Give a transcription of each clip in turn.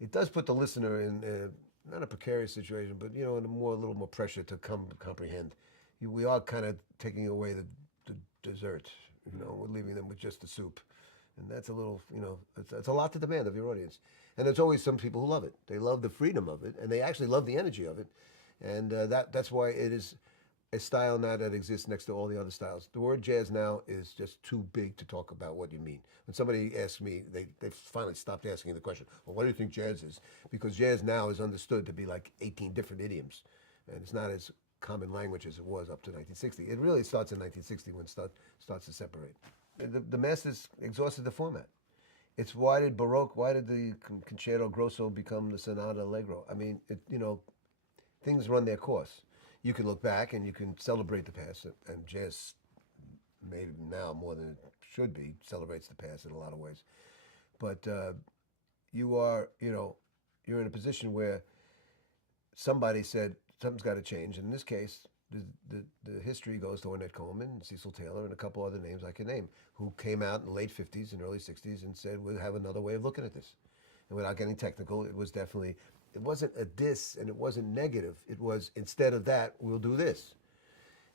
it does put the listener in not a precarious situation, but in a little more pressure to comprehend. We are kind of taking away the dessert. We're leaving them with just the soup, and that's a little, it's a lot to demand of your audience. And there's always some people who love it. They love the freedom of it, and they actually love the energy of it, and that's why it is a style now that exists next to all the other styles. The word jazz now is just too big to talk about what you mean. When somebody asks me, they finally stopped asking the question, well, what do you think jazz is? Because jazz now is understood to be like 18 different idioms, and it's not as common language as it was up to 1960. It really starts in 1960 when it starts to separate. The masses exhausted the format. It's why did the concerto grosso become the sonata allegro? I mean, things run their course. You can look back and you can celebrate the past, and jazz, maybe now more than it should be, celebrates the past in a lot of ways. But you're in a position where somebody said something's got to change. And in this case, the history goes to Ornette Coleman, and Cecil Taylor, and a couple other names I can name, who came out in the late 50s and early 60s and said, we'll have another way of looking at this. And without getting technical, it wasn't a diss and it wasn't negative. It was, instead of that, we'll do this.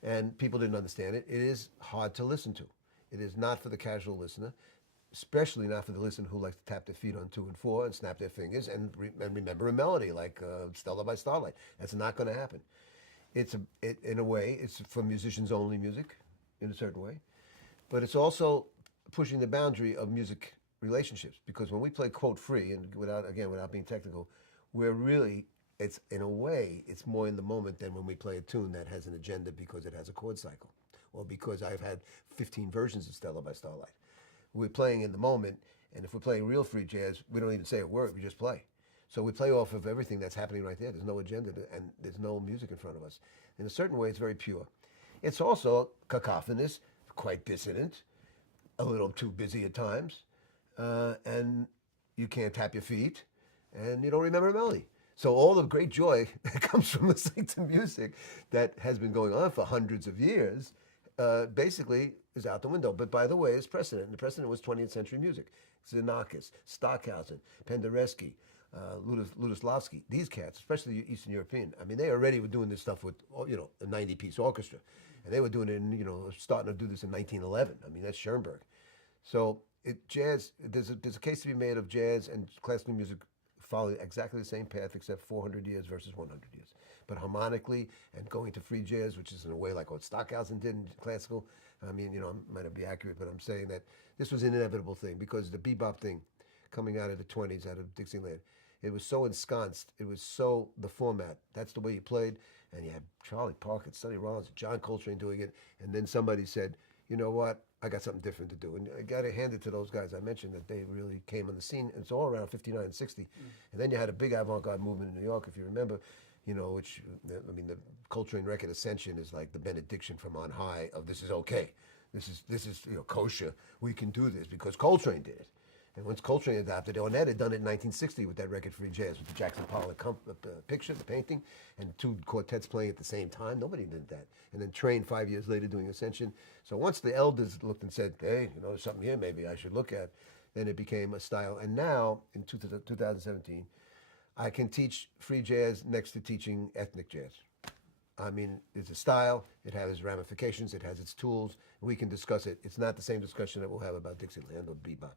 And people didn't understand it. It is hard to listen to. It is not for the casual listener, especially not for the listener who likes to tap their feet on 2 and 4 and snap their fingers and remember a melody like Stella by Starlight. That's not going to happen. In a way, it's for musicians only music, in a certain way. But it's also pushing the boundary of music relationships, because when we play quote free, and without being technical, we're really, in a way, it's more in the moment than when we play a tune that has an agenda because it has a chord cycle, or because I've had 15 versions of Stella by Starlight. We're playing in the moment, and if we're playing real free jazz, we don't even say a word, we just play. So we play off of everything that's happening right there. There's no agenda, and there's no music in front of us. In a certain way, it's very pure. It's also cacophonous, quite dissonant, a little too busy at times, and you can't tap your feet, and you don't remember a melody. So all the great joy that comes from listening to music that has been going on for hundreds of years basically is out the window. But by the way, it's precedent. And the precedent was 20th century music. Xenakis, Stockhausen, Penderecki, Ludoslavsky, these cats, especially Eastern European, I mean, they already were doing this stuff with, a 90-piece orchestra. And they were doing it in, starting to do this in 1911. I mean, that's Schoenberg. So jazz, there's a case to be made of jazz and classical music following exactly the same path, except 400 years versus 100 years. But harmonically, and going to free jazz, which is in a way like what Stockhausen did in classical, I mean, I might not be accurate, but I'm saying that this was an inevitable thing, because the bebop thing coming out of the 20s, out of Dixieland, it was so ensconced, it was so the format, that's the way you played, and you had Charlie Parker, Sonny Rollins, John Coltrane doing it, and then somebody said, you know what, I got something different to do. And I got to hand it to those guys. I mentioned that they really came on the scene. And it's all around 59 and 60. And then you had a big avant-garde movement in New York, if you remember, which, the Coltrane record Ascension is like the benediction from on high of this is okay. This is kosher. We can do this because Coltrane did it. And once Coltrane adopted it, Ornette had done it in 1960 with that record Free Jazz, with the Jackson Pollock picture, the painting, and 2 quartets playing at the same time. Nobody did that. And then Train 5 years later doing Ascension. So once the elders looked and said, hey, there's something here maybe I should look at, then it became a style. And now, in 2017, I can teach free jazz next to teaching ethnic jazz. I mean, it's a style, it has ramifications, it has its tools, we can discuss it. It's not the same discussion that we'll have about Dixieland or bebop.